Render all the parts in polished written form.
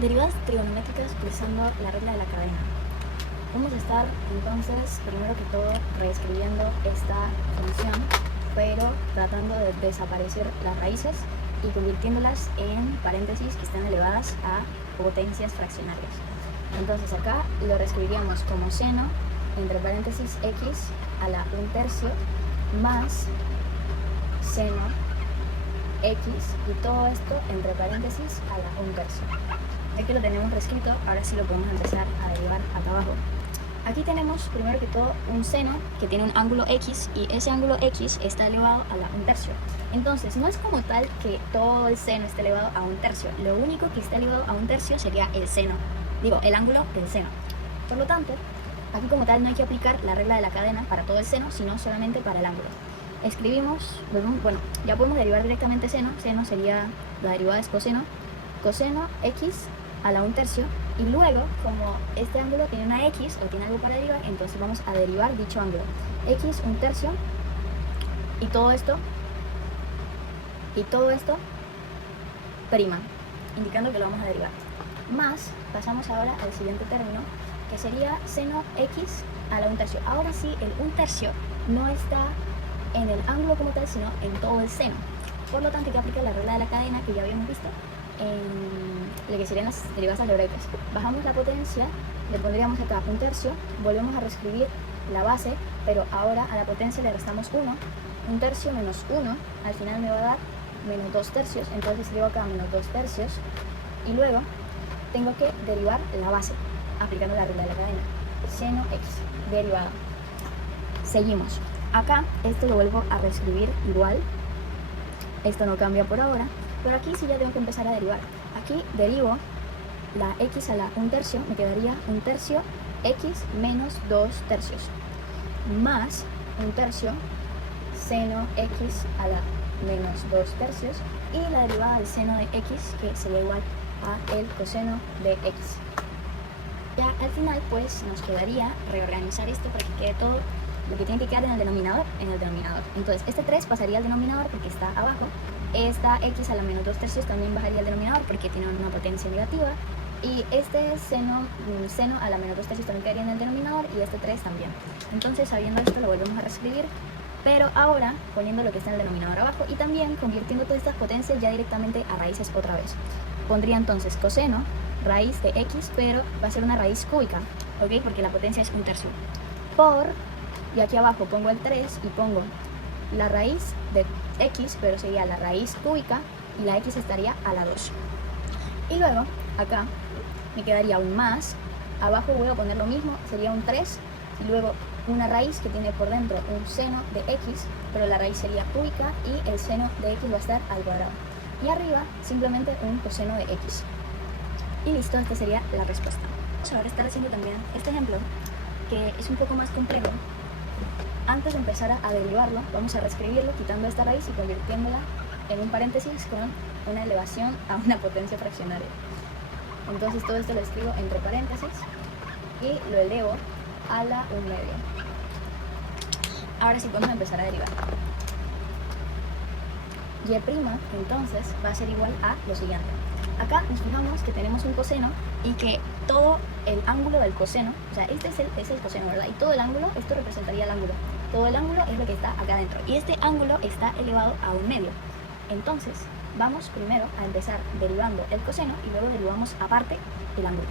Derivadas trigonométricas utilizando la regla de la cadena. Vamos a estar entonces, primero que todo, reescribiendo esta función, pero tratando de desaparecer las raíces y convirtiéndolas en paréntesis que están elevadas a potencias fraccionarias. Entonces acá lo reescribiríamos como seno entre paréntesis x a la 1/3 más seno x y todo esto entre paréntesis a la 1/3. Ya que lo tenemos reescrito, ahora sí lo podemos empezar a derivar acá abajo. Aquí tenemos primero que todo un seno que tiene un ángulo x y ese ángulo x está elevado a la 1/3. Entonces no es como tal que todo el seno esté elevado a 1/3. Lo único que está elevado a 1/3 sería el seno, el ángulo del seno. Por lo tanto, aquí como tal no hay que aplicar la regla de la cadena para todo el seno, sino solamente para el ángulo. Escribimos, bueno, ya podemos derivar directamente seno. Seno sería, la derivada es coseno x a la 1/3, y luego, como este ángulo tiene una x o tiene algo para derivar, entonces vamos a derivar dicho ángulo. X 1/3 y todo esto prima, indicando que lo vamos a derivar. Más, pasamos ahora al siguiente término, que sería seno x a la 1/3. Ahora sí, el 1/3 no está en el ángulo como tal, sino en todo el seno. Por lo tanto, hay que aplicar la regla de la cadena que ya habíamos visto en lo que serían las derivadas algebraicas. Bajamos la potencia, le pondríamos acá 1/3, volvemos a reescribir la base, pero ahora a la potencia le restamos 1. 1/3 menos 1, al final me va a dar menos 2/3, entonces escribo acá menos 2/3, y luego tengo que derivar la base, aplicando la regla de la cadena. Seno x, derivada. Seguimos. Acá, esto lo vuelvo a reescribir igual. Esto no cambia por ahora, pero aquí sí ya tengo que empezar a derivar. Aquí derivo la x a la 1/3, me quedaría 1/3 x menos 2/3, más 1/3 seno x a la menos 2/3, y la derivada del seno de x, que sería igual a el coseno de x. Ya al final pues nos quedaría reorganizar esto para que quede todo lo que tiene que quedar en el denominador, Entonces este 3 pasaría al denominador porque está abajo. Esta x a la menos 2/3 también bajaría al denominador porque tiene una potencia negativa. Y este seno a la menos 2/3 también quedaría en el denominador, y este 3 también. Entonces, sabiendo esto, lo volvemos a reescribir, pero ahora poniendo lo que está en el denominador abajo y también convirtiendo todas estas potencias ya directamente a raíces otra vez. Pondría entonces coseno, raíz de x, pero va a ser una raíz cúbica, ¿ok? Porque la potencia es 1/3. Y aquí abajo pongo el 3 y pongo la raíz de x, pero sería la raíz cúbica, y la x estaría a la 2. Y luego, acá, me quedaría un más, abajo voy a poner lo mismo, sería un 3, y luego una raíz que tiene por dentro un seno de x, pero la raíz sería cúbica y el seno de x va a estar al cuadrado. Y arriba, simplemente un coseno de x. Y listo, esta sería la respuesta. Vamos a ahora estar haciendo también este ejemplo, que es un poco más complejo. Antes de empezar a derivarlo, vamos a reescribirlo quitando esta raíz y convirtiéndola en un paréntesis con una elevación a una potencia fraccionaria. Entonces todo esto lo escribo entre paréntesis y lo elevo a la 1/2. Ahora sí podemos empezar a derivar. Y' entonces va a ser igual a lo siguiente. Acá nos fijamos que tenemos un coseno y que todo el ángulo del coseno, o sea, este es el coseno, ¿verdad? Y todo el ángulo, esto representaría el ángulo. Todo el ángulo es lo que está acá adentro. Y este ángulo está elevado a 1/2. Entonces, vamos primero a empezar derivando el coseno y luego derivamos aparte el ángulo.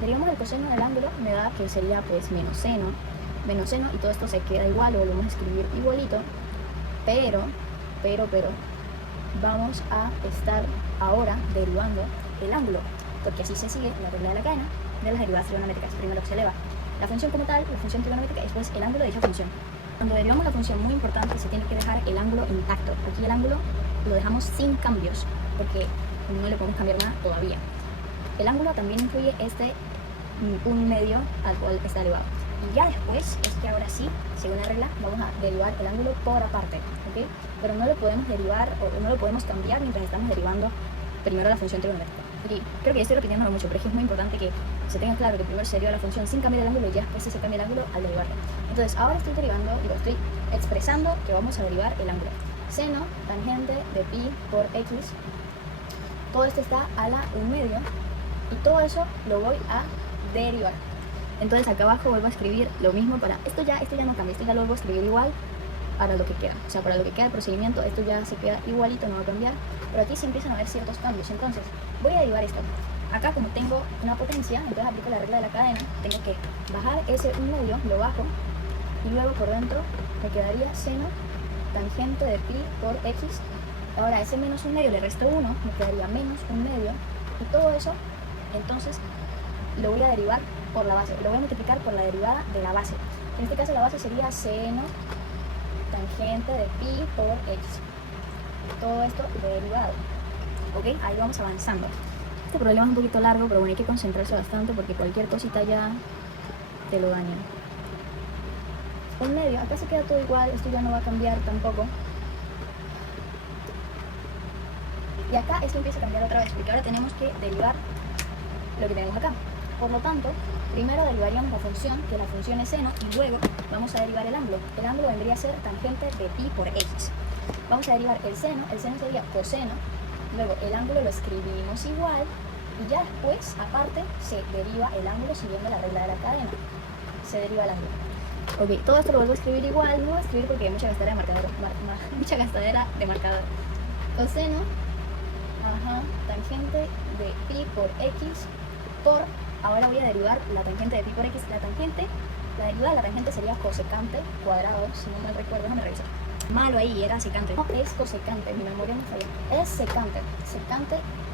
Derivamos el coseno del ángulo, me da que sería pues menos seno, y todo esto se queda igual, lo volvemos a escribir igualito, pero, vamos a estar ahora derivando el ángulo, porque así se sigue la regla de la cadena de las derivadas trigonométricas. Primero se eleva la función como tal, la función trigonométrica, y después el ángulo de dicha función. Cuando derivamos la función, muy importante, se tiene que dejar el ángulo intacto. Aquí el ángulo lo dejamos sin cambios, porque no le podemos cambiar nada todavía. El ángulo también incluye este 1/2 al cual está elevado. Y ya después, es que ahora sí, según la regla, vamos a derivar el ángulo por aparte, ¿ok? Pero no lo podemos derivar o no lo podemos cambiar mientras estamos derivando primero la función trigonométrica. Y creo que estoy repitiéndolo mucho, pero es que es muy importante que se tenga claro que primero se deriva la función sin cambiar el ángulo y ya después se cambia el ángulo al derivarla. Entonces, ahora estoy derivando y lo estoy expresando que vamos a derivar el ángulo. Seno tangente de pi por x. Todo esto está a la 1/2 y todo eso lo voy a derivar. Entonces acá abajo vuelvo a escribir lo mismo para... Esto ya no cambia, esto ya lo vuelvo a escribir igual para lo que queda. O sea, para lo que queda el procedimiento, esto ya se queda igualito, no va a cambiar. Pero aquí sí empiezan a haber ciertos cambios. Entonces, voy a derivar esto. Acá como tengo una potencia, entonces aplico la regla de la cadena. Tengo que bajar ese 1/2, lo bajo. Y luego por dentro me quedaría seno tangente de pi por x. Ahora ese menos 1/2 le resto 1, me quedaría menos 1/2. Y todo eso, entonces, lo voy a derivar por la base. Lo voy a multiplicar por la derivada de la base. En este caso la base sería seno tangente de pi por x. Todo esto derivado. ¿Ok? Ahí vamos avanzando. Este problema es un poquito largo, pero bueno, hay que concentrarse bastante porque cualquier cosita ya te lo daña. 1/2, acá se queda todo igual, esto ya no va a cambiar tampoco. Y acá esto empieza a cambiar otra vez, porque ahora tenemos que derivar lo que tenemos acá. Por lo tanto, primero derivaríamos la función, que la función es seno, y luego vamos a derivar el ángulo. El ángulo vendría a ser tangente de pi por x. Vamos a derivar el seno sería coseno, luego el ángulo lo escribimos igual, y ya después, aparte, se deriva el ángulo siguiendo la regla de la cadena. Se deriva el ángulo. Ok, todo esto lo vuelvo a escribir igual, no voy a escribir porque hay mucha gastadera de marcador. Mucha gastadera de marcador. Coseno, tangente de pi por x por... Ahora voy a derivar la tangente de pi por x. La derivada de la tangente sería cosecante cuadrado, si no mal recuerdo, déjame revisar. Malo ahí, era secante. No, es cosecante, mi memoria me falla. Es secante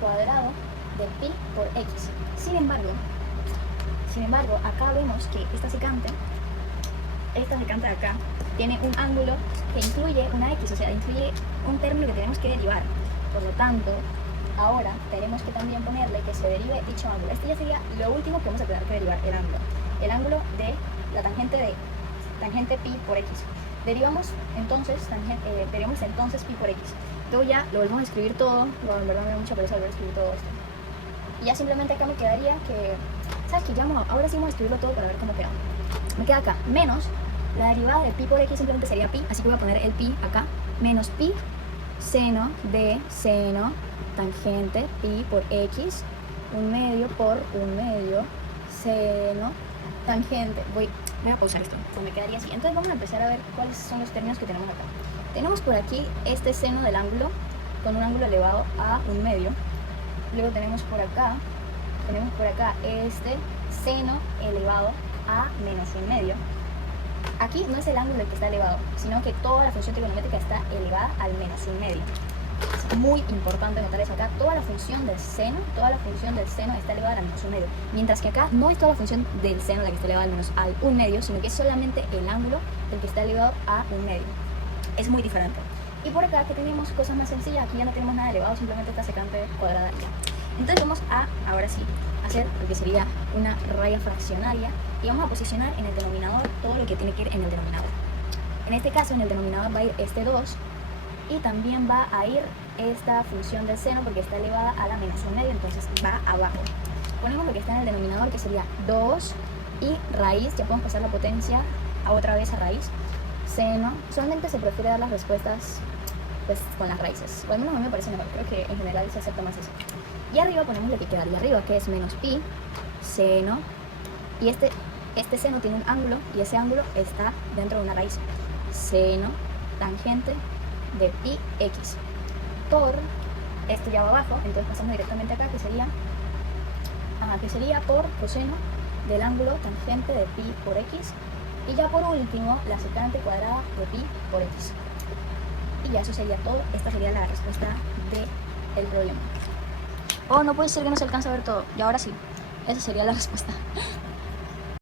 cuadrado de pi por x. Sin embargo, acá vemos que esta secante de acá tiene un ángulo que incluye una x, o sea, incluye un término que tenemos que derivar. Por lo tanto, ahora tenemos que también ponerle que se derive dicho ángulo. Este ya sería lo último que vamos a tener que derivar, el ángulo. El ángulo de la tangente pi por x. Derivamos entonces pi por x. Luego ya lo volvemos a escribir todo. Bueno, en verdad me da mucha pereza volver a escribir todo esto. Y ya simplemente acá me quedaría que... ¿Sabes qué? Ahora sí vamos a escribirlo todo para ver cómo queda. Me queda acá, menos la derivada de pi por x simplemente sería pi. Así que voy a poner el pi acá. Menos pi seno de seno tangente pi por x, 1/2 por 1/2 seno tangente. Voy a pausar esto, pues me quedaría así. Entonces vamos a empezar a ver cuáles son los términos que tenemos acá. Tenemos por aquí este seno del ángulo con un ángulo elevado a 1/2. Luego tenemos por acá este seno elevado a menos 1/2. Aquí no es el ángulo el que está elevado, sino que toda la función trigonométrica está elevada al menos 1/2. Es muy importante notar eso acá. Toda la función del seno está elevada al menos 1/2. Mientras que acá no es toda la función del seno la que está elevada al menos al 1/2, sino que es solamente el ángulo el que está elevado a 1/2. Es muy diferente. Y por acá que tenemos cosas más sencillas, aquí ya no tenemos nada elevado, simplemente está secante cuadrada ya. Entonces vamos a, ahora sí, hacer lo que sería una raya fraccionaria y vamos a posicionar en el denominador todo lo que tiene que ir en el denominador. En este caso, en el denominador va a ir este 2 y también va a ir esta función del seno porque está elevada a la menos 1/2, entonces va abajo. Ponemos lo que está en el denominador, que sería 2 y raíz, ya podemos pasar la potencia a otra vez a raíz. Seno, solamente se prefiere dar las respuestas pues con las raíces, o al menos a mí me parece mejor, creo que en general se acepta más eso. Y arriba ponemos lo que quedaría arriba, que es menos pi, seno, y este seno tiene un ángulo, y ese ángulo está dentro de una raíz. Seno, tangente de pi x. Por, esto ya va abajo, entonces pasamos directamente acá, que sería por coseno del ángulo tangente de pi por x. Y ya por último, la secante cuadrada de pi por x. Y ya eso sería todo. Esta sería la respuesta del problema. Oh, no puede ser que no se alcance a ver todo. Y ahora sí, esa sería la respuesta.